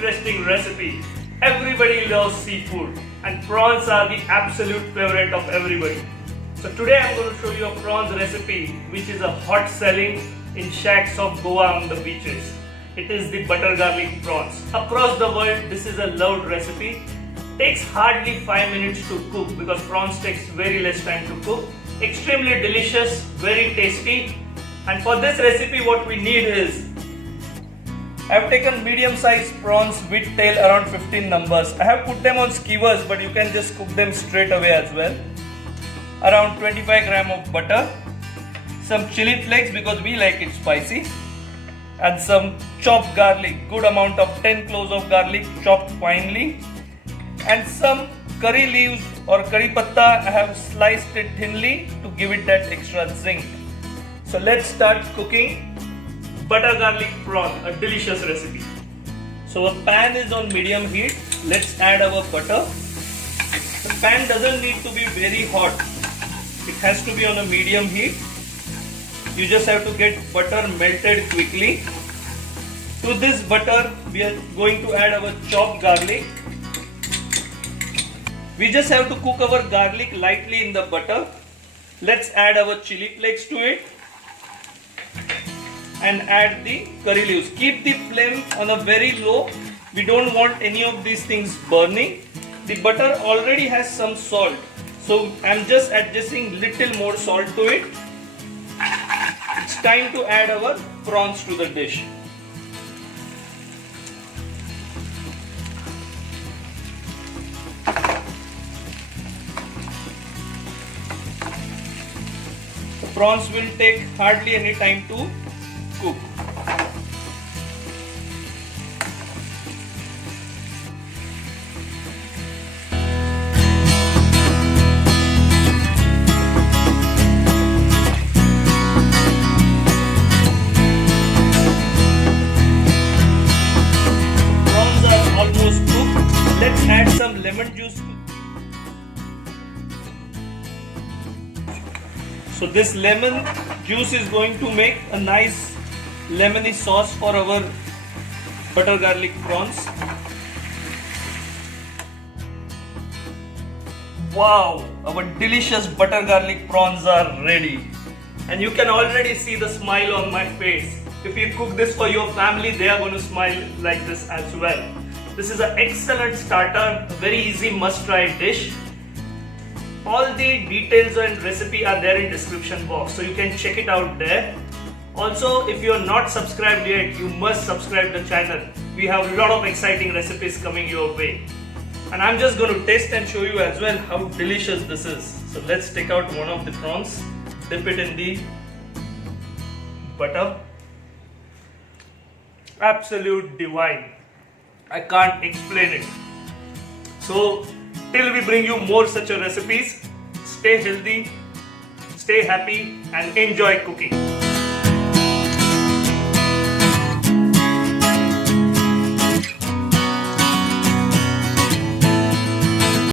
interesting recipe. Everybody loves seafood and prawns are the absolute favorite of everybody. So today I'm going to show you a prawns recipe which is a hot selling in shacks of Goa on the beaches. It is the butter garlic prawns. Across the world this is a loved recipe. Takes hardly 5 minutes to cook because prawns takes very less time to cook. Extremely delicious, very tasty. And for this recipe what we need is, I have taken medium sized prawns with tail around 15 numbers. I have put them on skewers but you can just cook them straight away as well. Around 25 gram of butter, some chili flakes because we like it spicy, and some chopped garlic, good amount of 10 cloves of garlic chopped finely, and some curry leaves or curry patta. I have sliced it thinly to give it that extra zing. So let's start cooking butter garlic prawn, a delicious recipe. So a pan is on medium heat. Let's add our butter. The pan doesn't need to be very hot. It has to be on a medium heat. You just have to get butter melted quickly. To this butter we are going to add our chopped garlic. We just have to cook our garlic lightly in the butter. Let's add our chili flakes to it and add the curry leaves. Keep the flame on a very low. We don't want any of these things burning. The butter already has some salt, so I'm just adjusting little more salt to it. It's time to add our prawns to the dish. Prawns will take hardly any time to cook. Prawns are almost cooked. Let's add some lemon juice. So this lemon juice is going to make a nice lemony sauce for our butter garlic prawns. Wow, our delicious butter garlic prawns are ready. And you can already see the smile on my face. If you cook this for your family, they are going to smile like this as well. This is an excellent starter, a very easy must-try dish. All the details and recipe are there in description box, so you can check it out there. Also, if you are not subscribed yet, you must subscribe the channel. We have a lot of exciting recipes coming your way. And I'm just going to taste and show you as well how delicious this is. So let's take out one of the prawns, dip it in the butter. Absolute divine. I can't explain it. So till we bring you more such recipes, stay healthy, stay happy and enjoy cooking.